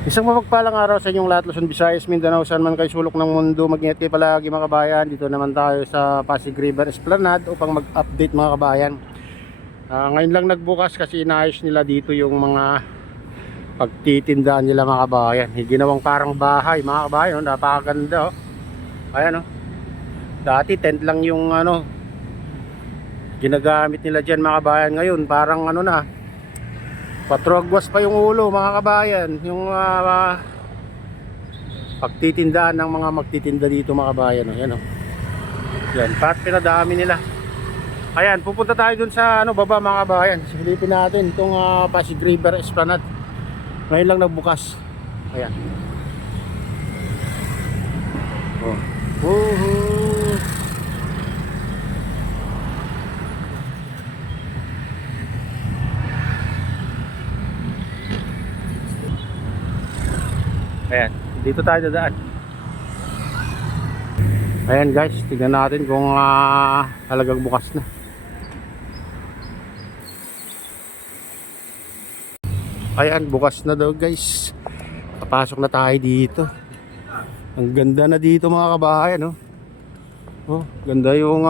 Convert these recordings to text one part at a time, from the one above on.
Isang mapagpalang araw sa inyong lahat, Luzon, Visayas, Mindanao, saan man kayo sulok ng mundo. Mag-ingat kayo palagi mga kabayan. Dito naman tayo sa Pasig River Esplanade upang mag-update mga kabayan. Ngayon lang nagbukas kasi inayos nila dito yung mga pagtitindahan nila mga kabayan. Ginawang parang bahay mga kabayan, oh. Napakaganda, oh. Ayan, oh. Dati tent lang yung ginagamit nila dyan mga kabayan. Ngayon parang na, patrogwas pa yung ulo mga kabayan. Yung pagtitindahan ng mga magtitinda dito mga kabayan, oh. Yan, oh. Yan, pat pinadami nila. Ayan, pupunta tayo dun sa baba mga kabayan. Silipin natin itong Pasig River Esplanade. Ngayon lang nagbukas. Ayan. Oh. Woohoo! Ayan, dito tayo dadaan. Ayan guys, tignan natin kung talagang bukas na. Ayan, bukas na daw guys. Papasok na tayo dito. Ang ganda na dito mga kabahayan, oh. Oh, ganda yung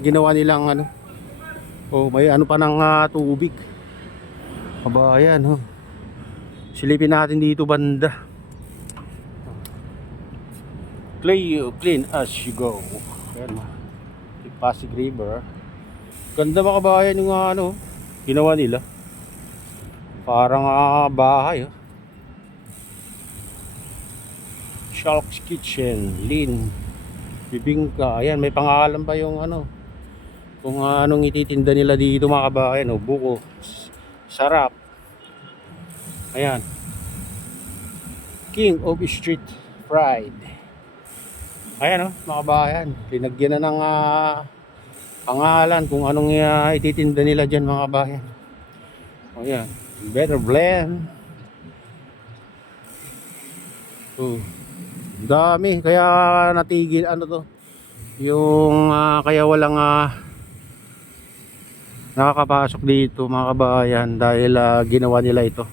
ginawa nilang Oh, may pa ng tubig. Kabahayan, oh. Silipin natin dito banda. Clean as you go. Ayan, Pasig River. Ganda mga kabahayan yung ginawa nila. Parang bahay, oh. Shalk's Kitchen, Lin, Bibingka. Ayan, may pangalan pa yung kung anong ititinda nila dito mga kabahayan, oh. Buko, sarap. Ayan, King of Street Fried. Ayan, oh, mga kabahayan, linagyan na ng pangalan kung anong ititinda nila dyan mga kabahayan. Ayan, Better Blend. Oh, dami, kaya natigil to yung kaya walang nakakapasok dito mga kabahayan dahil ginawa nila ito.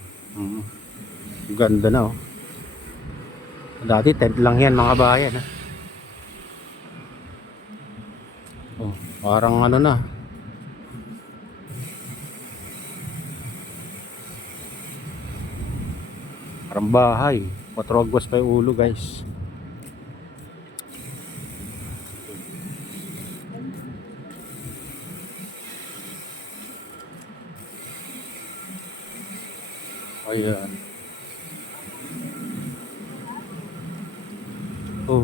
Ganda na, oh. Dati tent lang yan mga kabahayan, ha? Oh, parang na, parang bahay. Patrogwas pa yung ulo guys. Ayan. Oh,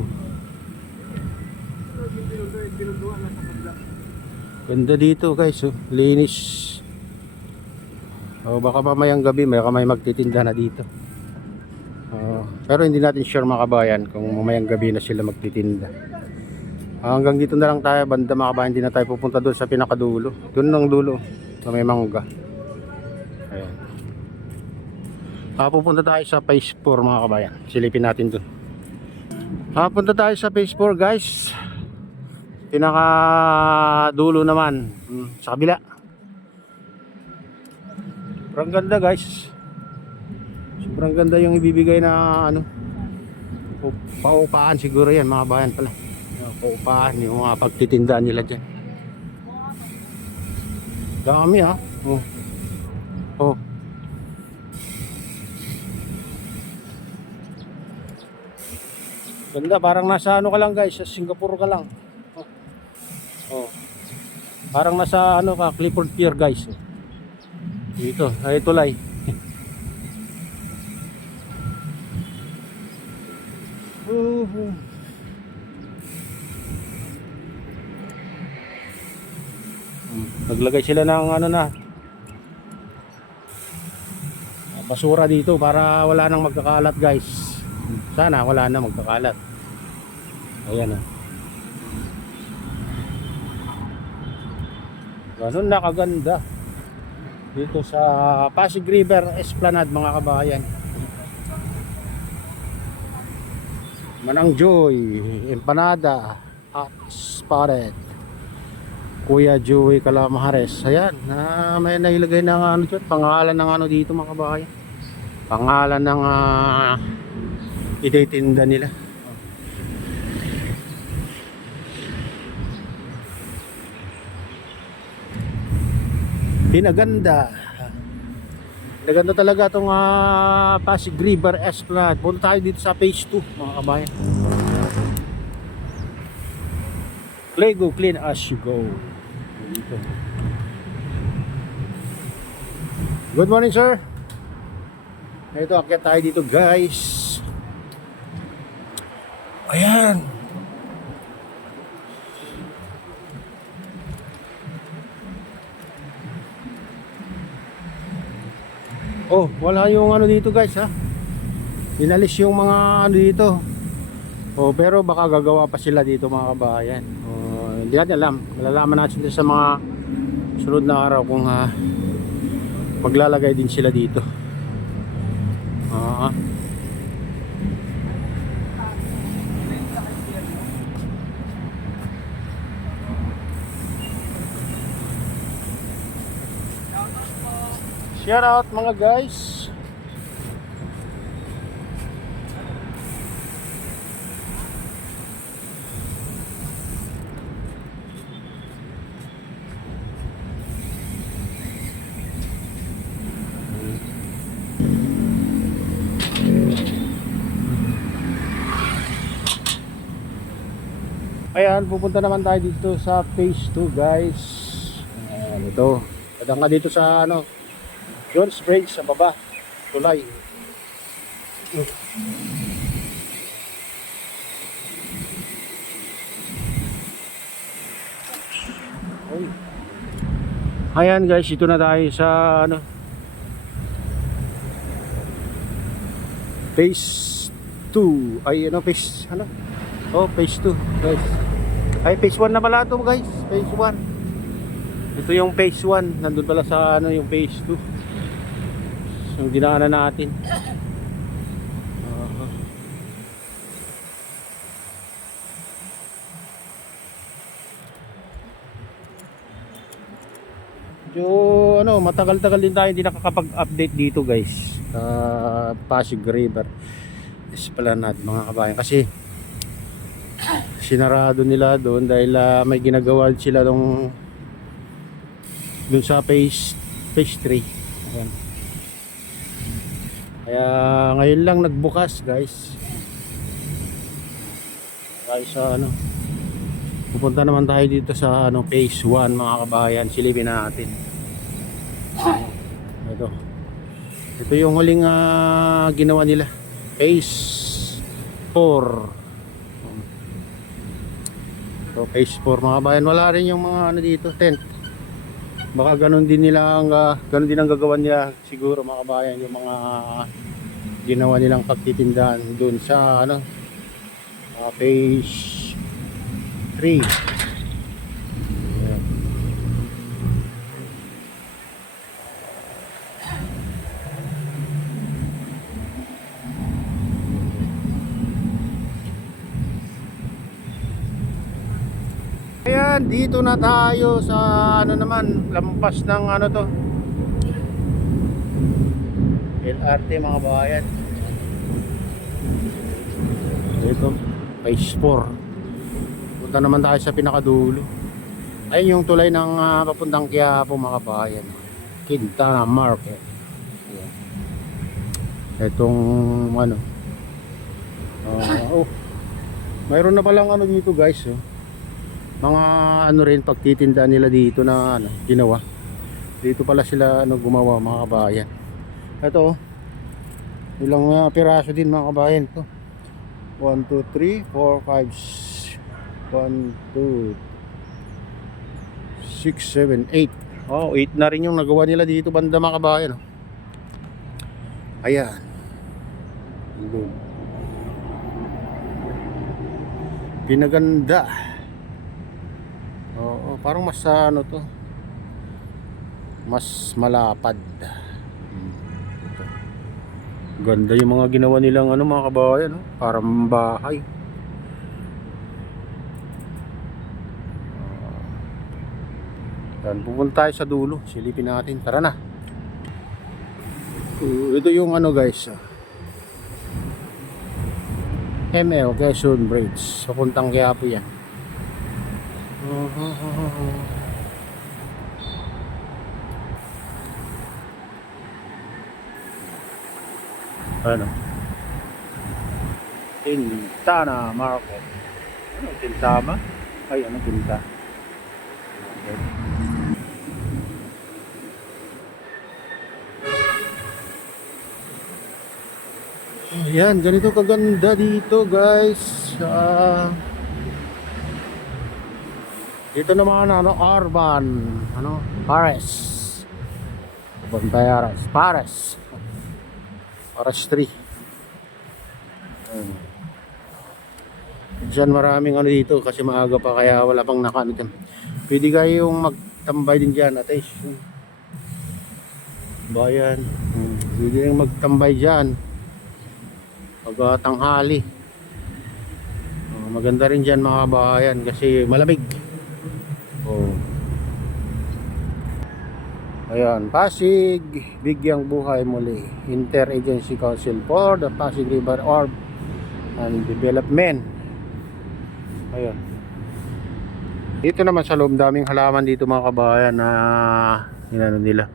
ganda dito guys, oh. Linis. Oh, baka mamayang gabi may magtitinda na dito. Pero hindi natin sure mga kabayan kung mamayang gabi na sila magtitinda. Hanggang dito na lang tayo banda mga kabayan. Hindi na tayo pupunta doon sa pinakadulo. Doon ng dulo na may mangga. Ayan. Pupunta tayo sa phase 4 mga kabayan. Silipin natin doon. Punta tayo sa phase 4 guys. Pinakadulo naman sa kabila. Sobrang ganda guys. Sobrang ganda yung ibibigay na paupaan siguro yan mga bayan pala. Paupaan yung mga pagtitindaan nila dyan. Dami, ha. Oh. Oh. Ganda, parang nasa ka lang guys, sa Singapore ka lang. Oh. Oh. Parang nasa ka, Clifford Pier guys. Dito, ay tulay. Naglagay sila ng basura dito para wala nang magkakalat guys. Sana wala na magkakalat. Ayan, oh. Ganun na kaganda dito sa Pasig River Esplanade mga kabayan. Manang Joy, empanada, hot spotted, Kuya Joey Calamares. Ayan, may nailagay ng dyan, pangalan ng dito mga kabayan. Pangalan ng ititinda nila. Pinaganda. Pinaganda talaga itong Pasig River Esplanade. Punta tayo dito sa phase 2 mga kabayan. Play go clean as you go. Dito. Good morning, sir. Ito, akyat tayo dito, guys. Ayan. Oh, wala yung ano dito, guys, ha. Inalis yung mga ano dito. Oh, pero baka gagawa pa sila dito, mga kabayan. Oh, hindi natin alam. Malalaman natin sa mga sunod na araw kung maglalagay din sila dito. Shout out mga guys. Ayan, pupunta naman tayo dito sa phase 2, guys. Ayan, ito. Padang ka dito sa ano, Jones Bridge sa baba, tulay. Ayan guys, ito na tayo sa ano, phase 2. Ay ano, phase ano? Oh, phase 2 guys. Ay phase 1 na pala ito guys, phase 1. Ito yung phase 1, nandun pala sa ano yung phase 2. Yung dinaanan natin. So ano, matagal-tagal din tayo hindi nakakapag-update dito guys. Pasig River Esplanade mga kabayan, kasi sinarado nila doon dahil may ginagawa sila doon sa phase 3. Ayan. Kaya ngayon lang nagbukas guys. Tayo sa ano, pupunta naman tayo dito sa ano, phase 1 mga kabayan. Silipin natin. Ito yung huling ginawa nila, phase 4. So phase 4 mga kabayan, wala rin yung mga ano dito, tent. Baka ganun din nila ganun din ang gagawin nila siguro mga kabayan, yung mga ginawa nilang pagtitindahan doon sa ano, phase 3. Ayan, dito na tayo sa ano naman, lampas ng ano to, LRT mga bayan. Ito, phase 4. Punta naman tayo sa pinakadulo. Ayun yung tulay ng papuntang Quiapo mga bayan, Quintana Market. Itong ano, mayroon na palang ano dito guys, mga ano rin pagtitinda nila dito na ano, ginawa. Dito pala sila ano gumawa mga kabayan. Ito ilang piraso din mga kabayan to. 1, 2, 3, 4, 5 1, 2 6, 7, 8. Oh, 8 na rin yung nagawa nila dito banda mga kabayan. Ayan. Pinaganda. Oo, parang mas ano to, mas malapad. Ito. Ganda yung mga ginawa nilang ano mga kabayan, parang bahay. Yan, pupunta tayo sa dulo, silipin natin. Tara na. Ito yung ano guys, ML Quezon Bridge. Papuntang Quiapo yan. Ano? Tintana Market. Ano? Tintama? Ay, ano tinta? Okay. Ayan, ganito kaganda dito guys. Dito naman ano, Urban, ano, Pares. Pares. Pares 3. Diyan maraming ano dito kasi maaga pa kaya wala pang nakaano dyan. Pwede kayong magtambay din dyan, attention. Bayan. Pwede kayong magtambay dyan. Pag tanghali. Maganda rin dyan mga bayan kasi malamig. Ayan, Pasig, bigyang buhay muli. Interagency Council for the Pasig River Orb and Development. Ayan. Dito naman sa loob, daming halaman dito mga kabayan na inano nila.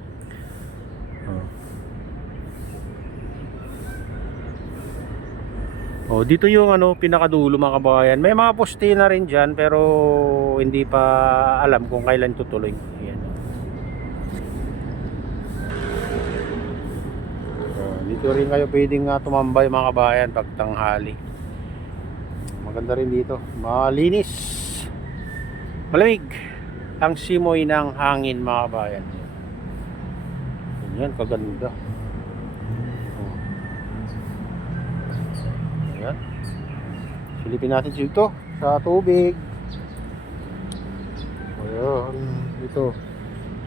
Dito yung ano, pinakadulo mga kabayan. May mga poste na rin dyan pero hindi pa alam kung kailan tutuloy. Ayan. Dito rin kayo pwedeng tumambay mga kabayan pag tanghali. Maganda rin dito, malinis, malamig ang simoy ng hangin mga kabayan. Yan, kaganda. Ayan, silipin natin dito sa tubig. Ayan, dito.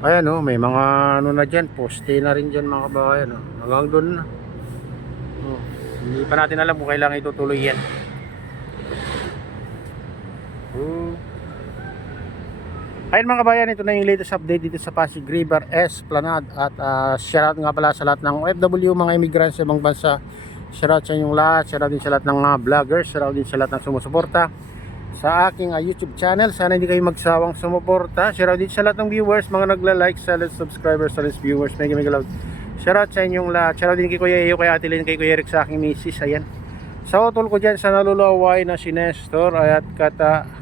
Ayan may mga ano na dyan, poste na rin dyan mga kabayan. Hanggang doon na. Hindi pa natin alam kung kailangan itutuloy yan. Ayun mga kabayan, ito na yung latest update dito sa Pasig River Esplanade. At shoutout nga pala sa lahat ng OFW, mga immigrants sa ibang bansa. Shoutout sa inyong lahat, shoutout din sa lahat ng vloggers, shoutout din sa lahat ng sumusuporta sa aking YouTube channel. Sana hindi kayo magsawang sumuporta. Shoutout din sa lahat ng viewers, mga nagla-like, sa lahat subscribers, sa lahat viewers. Mega love. Shoutout sa inyong lahat. Shoutout din kay Kuya Eyo, kay Ate Lynn, kay Kuya Eric, sa aking misis. Ayan. Sa utol ko dyan sa nalulaway na si Nestor at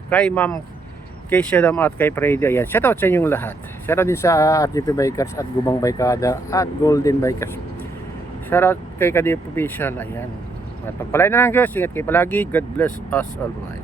kay Ma'am kay Shadam at kay Freddy. Ayan. Shoutout sa inyong lahat. Shoutout din sa RGP Bikers at Gubang Bikada at Golden Bikers. Shoutout kay Kadip Official. Ayan. At pagpalain na lang Diyos. Ingat kayo palagi. God bless us all. Bye.